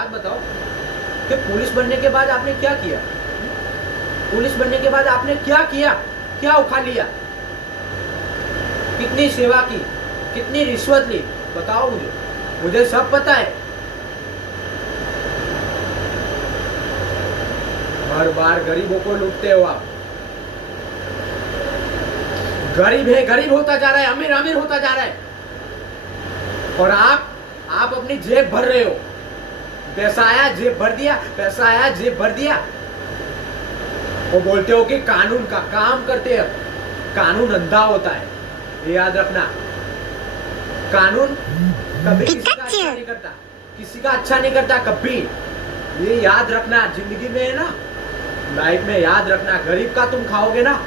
बात बताओ कि पुलिस बनने के बाद आपने क्या किया? पुलिस बनने के बाद आपने क्या किया? क्या उखाड़ लिया? कितनी सेवा की? कितनी रिश्वत ली? बताओ मुझे, मुझे सब पता है। हर बार गरीबों को लूटते हो आप। गरीब है गरीब होता जा रहा है, अमीर अमीर होता जा रहा है, और आप अपनी जेब भर रहे हो। पैसा आया जेब भर दिया, पैसा आया जेब भर दिया। वो बोलते हो कि कानून का काम करते हैं। कानून अंधा होता है, ये याद रखना। कानून कभी किसी का अच्छा नहीं करता, किसी का अच्छा नहीं करता कभी। ये याद रखना, जिंदगी में है ना, लाइफ में याद रखना। गरीब का तुम खाओगे ना,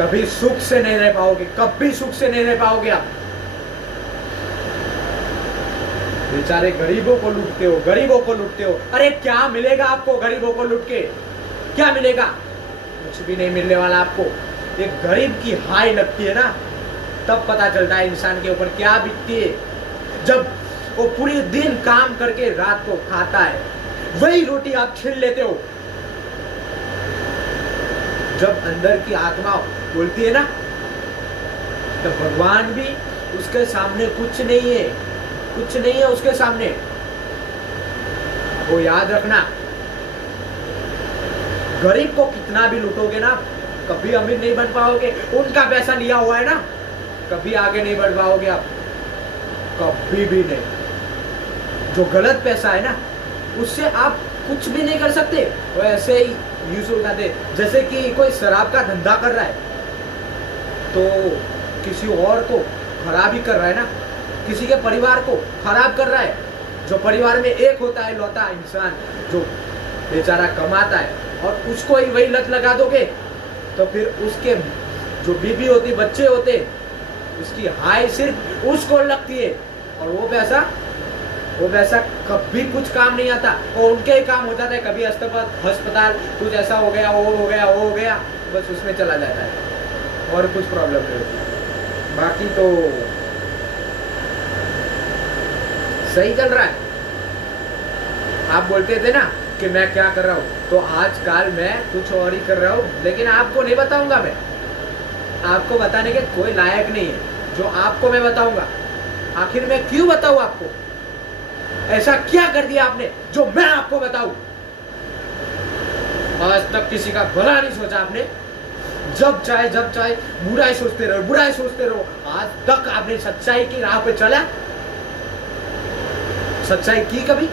कभी सुख से नहीं रह पाओगे, कभी सुख से नहीं रह पाओगे आप। बेचारे गरीबों को लूटते हो, गरीबों को लूटते हो। अरे क्या मिलेगा आपको गरीबों को लूट के? क्या मिलेगा? कुछ भी नहीं मिलने वाला आपको। एक गरीब की हाय लगती है ना, तब पता चलता है इंसान के ऊपर क्या बीतती है। जब वो पूरी दिन काम करके रात को खाता है, वही रोटी आप छीन लेते हो। जब अंदर की आत्मा बोलती है ना, तो भगवान भी उसके सामने कुछ नहीं है, कुछ नहीं है उसके सामने। वो याद रखना, गरीब को कितना भी लूटोगे ना, कभी अमीर नहीं बन पाओगे। उनका पैसा लिया हुआ है ना, कभी आगे नहीं बढ़ पाओगे आप, कभी भी नहीं। जो गलत पैसा है ना, उससे आप कुछ भी नहीं कर सकते। वो ऐसे ही यूज उठाते, जैसे कि कोई शराब का धंधा कर रहा है तो किसी और को खराब ही कर रहा है ना, किसी के परिवार को खराब कर रहा है। जो परिवार में एक होता है लौता इंसान जो बेचारा कमाता है, और उसको ही वही लत लगा दोगे, तो फिर उसके जो बीबी होती, बच्चे होते, उसकी हाय सिर्फ उसको लगती है, और वो पैसा कभी कुछ काम नहीं आता। और उनके ही काम हो जाता है, कभी अस्पताल कुछ ऐसा हो गया, वो हो गया, बस उसमें चला जाता है, और कुछ प्रॉब्लम नहीं होती। बाकी तो सही चल रहा है। आप बोलते थे ना कि मैं क्या कर रहा हूँ, तो आजकल मैं कुछ और ही कर रहा हूँ, लेकिन आपको नहीं बताऊंगा। मैं आपको बताने के कोई लायक नहीं है जो आपको मैं बताऊंगा। आखिर मैं क्यों बताऊं आपको? ऐसा क्या कर दिया आपने जो मैं आपको बताऊं? आज तक किसी का भला नहीं सोचा आपने। जब चाहे बुरा ही सोचते रहो। आज तक आपने सच्चाई की राह पे चला? सच्चाई की कभी?